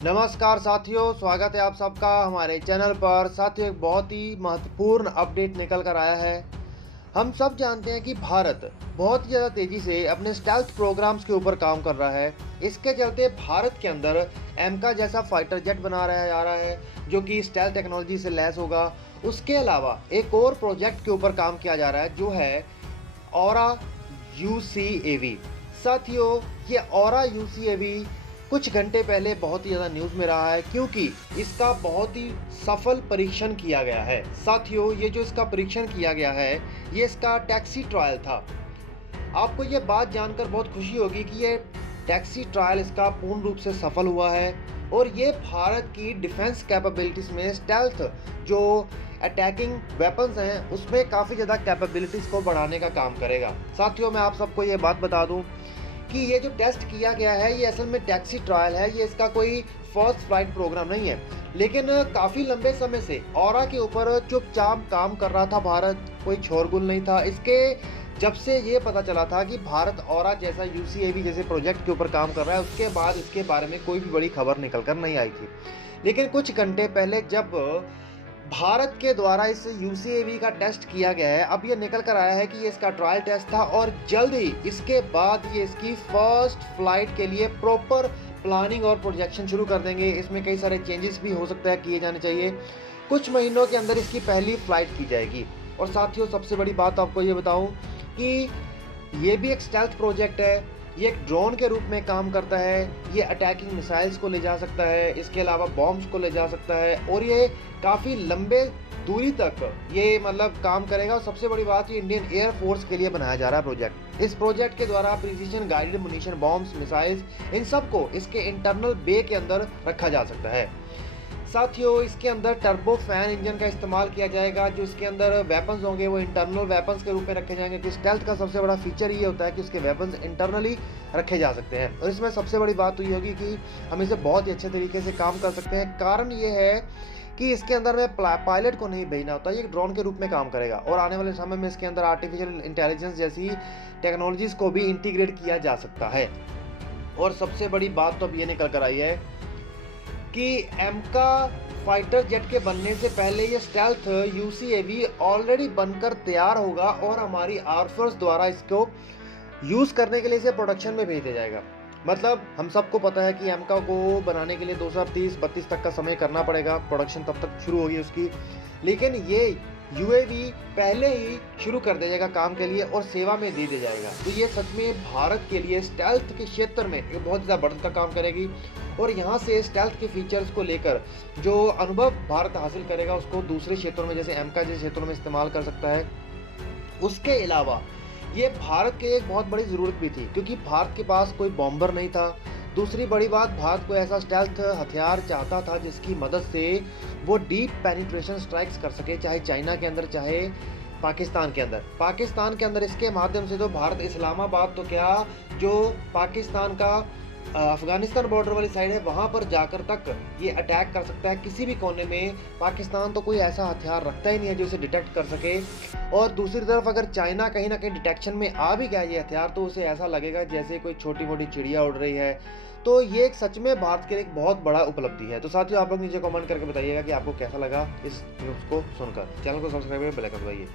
नमस्कार साथियों, स्वागत है आप सबका हमारे चैनल पर। साथियों, एक बहुत ही महत्वपूर्ण अपडेट निकल कर आया है। हम सब जानते हैं कि भारत बहुत ही ज़्यादा तेज़ी से अपने स्टेल्थ प्रोग्राम्स के ऊपर काम कर रहा है। इसके चलते भारत के अंदर एमका जैसा फाइटर जेट बना रहा जा रहा है, जो कि स्टेल्थ टेक्नोलॉजी से लैस होगा। उसके अलावा एक और प्रोजेक्ट के ऊपर काम किया जा रहा है, जो है ऑरा यूसीएवी। साथियों, ये ऑरा यूसीएवी कुछ घंटे पहले बहुत ही ज़्यादा न्यूज़ में रहा है, क्योंकि इसका बहुत ही सफल परीक्षण किया गया है। साथियों, ये जो इसका परीक्षण किया गया है, ये इसका टैक्सी ट्रायल था। आपको ये बात जानकर बहुत खुशी होगी कि ये टैक्सी ट्रायल इसका पूर्ण रूप से सफल हुआ है और ये भारत की डिफेंस कैपेबिलिटीज़ में स्टेल्थ जो अटैकिंग वेपन्स हैं उसमें काफ़ी ज़्यादा कैपेबिलिटीज़ को बढ़ाने का काम करेगा। साथियों, मैं आप सबको ये बात बता दूं कि ये जो टेस्ट किया गया है ये असल में टैक्सी ट्रायल है। ये इसका कोई फर्स्ट फ्लाइट प्रोग्राम नहीं है, लेकिन काफ़ी लंबे समय से ऑरा के ऊपर चुपचाप काम कर रहा था भारत। कोई शोरगुल नहीं था इसके। जब से ये पता चला था कि भारत ऑरा जैसा यूसीएवी जैसे प्रोजेक्ट के ऊपर काम कर रहा है, उसके बाद इसके बारे में कोई भी बड़ी खबर निकल कर नहीं आई थी। लेकिन कुछ घंटे पहले जब भारत के द्वारा इस यूसीएवी का टेस्ट किया गया है, अब ये निकल कर आया है कि ये इसका ट्रायल टेस्ट था और जल्द ही इसके बाद ये इसकी फर्स्ट फ्लाइट के लिए प्रॉपर प्लानिंग और प्रोजेक्शन शुरू कर देंगे। इसमें कई सारे चेंजेस भी हो सकता है किए जाने चाहिए। कुछ महीनों के अंदर इसकी पहली फ्लाइट की जाएगी। और साथियों, सबसे बड़ी बात आपको ये बताऊं कि ये भी एक स्टेल्थ प्रोजेक्ट है। ये एक ड्रोन के रूप में काम करता है। ये अटैकिंग मिसाइल्स को ले जा सकता है, इसके अलावा बॉम्ब्स को ले जा सकता है और ये काफ़ी लंबे दूरी तक ये मतलब काम करेगा। और सबसे बड़ी बात, ये इंडियन एयर फोर्स के लिए बनाया जा रहा है प्रोजेक्ट। इस प्रोजेक्ट के द्वारा प्रिसीजन गाइडेड मुनीशन, बॉम्ब्स, मिसाइल्स, इन सब को इसके इंटरनल बे के अंदर रखा जा सकता है। साथियों, इसके अंदर टर्बो फैन इंजन का इस्तेमाल किया जाएगा। जो इसके अंदर वेपन्स होंगे वो इंटरनल वेपन्स के रूप में रखे जाएंगे, क्योंकि स्टेल्थ का सबसे बड़ा फीचर ये होता है कि उसके वेपन्स इंटरनली रखे जा सकते हैं। और इसमें सबसे बड़ी बात तो ये होगी कि हम इसे बहुत ही अच्छे तरीके से काम कर सकते हैं। कारण ये है कि इसके अंदर में पायलट को नहीं भेजना होता, ये एक ड्रोन के रूप में काम करेगा। और आने वाले समय में इसके अंदर आर्टिफिशियल इंटेलिजेंस जैसी टेक्नोलॉजीज़ को भी इंटीग्रेट किया जा सकता है। और सबसे बड़ी बात तो अब ये निकल कर आई है कि एमका फाइटर जेट के बनने से पहले ये स्टेल्थ यूसीएवी ऑलरेडी बनकर तैयार होगा और हमारी एयरफोर्स द्वारा इसको यूज़ करने के लिए इसे प्रोडक्शन में भेजा जाएगा। मतलब हम सबको पता है कि एमका को बनाने के लिए 2030-32 तक का समय करना पड़ेगा, प्रोडक्शन तब तक शुरू होगी उसकी। लेकिन ये यूएवी पहले ही शुरू कर दिया जाएगा काम के लिए और सेवा में दे दिया जाएगा। तो ये सच में भारत के लिए स्टेल्थ के क्षेत्र में एक बहुत ज़्यादा बढ़त का काम करेगी। और यहाँ से स्टेल्थ के फीचर्स को लेकर जो अनुभव भारत हासिल करेगा उसको दूसरे क्षेत्रों में, जैसे एमका जैसे क्षेत्रों में इस्तेमाल कर सकता है। उसके अलावा ये भारत के एक बहुत बड़ी ज़रूरत भी थी, क्योंकि भारत के पास कोई बॉम्बर नहीं था। दूसरी बड़ी बात, भारत को ऐसा स्टेल्थ हथियार चाहता था जिसकी मदद से वो डीप पेनिट्रेशन स्ट्राइक्स कर सके, चाहे चाइना के अंदर चाहे पाकिस्तान के अंदर। पाकिस्तान के अंदर इसके माध्यम से तो भारत इस्लामाबाद तो क्या, जो पाकिस्तान का अफगानिस्तान बॉर्डर वाली साइड है वहाँ पर जाकर तक ये अटैक कर सकता है किसी भी कोने में। पाकिस्तान तो कोई ऐसा हथियार रखता ही नहीं है जो इसे डिटेक्ट कर सके। और दूसरी तरफ अगर चाइना कहीं ना कहीं डिटेक्शन में आ भी गया ये हथियार, तो उसे ऐसा लगेगा जैसे कोई छोटी मोटी चिड़िया उड़ रही है। तो ये एक सच में भारत के लिए एक बहुत बड़ा उपलब्धि है। तो साथियों, आप लोग नीचे कमेंट करके बताइएगा कि आपको कैसा लगा इस न्यूज़ को सुनकर। चैनल को सब्सक्राइब करके बेल आइकन दबाइए।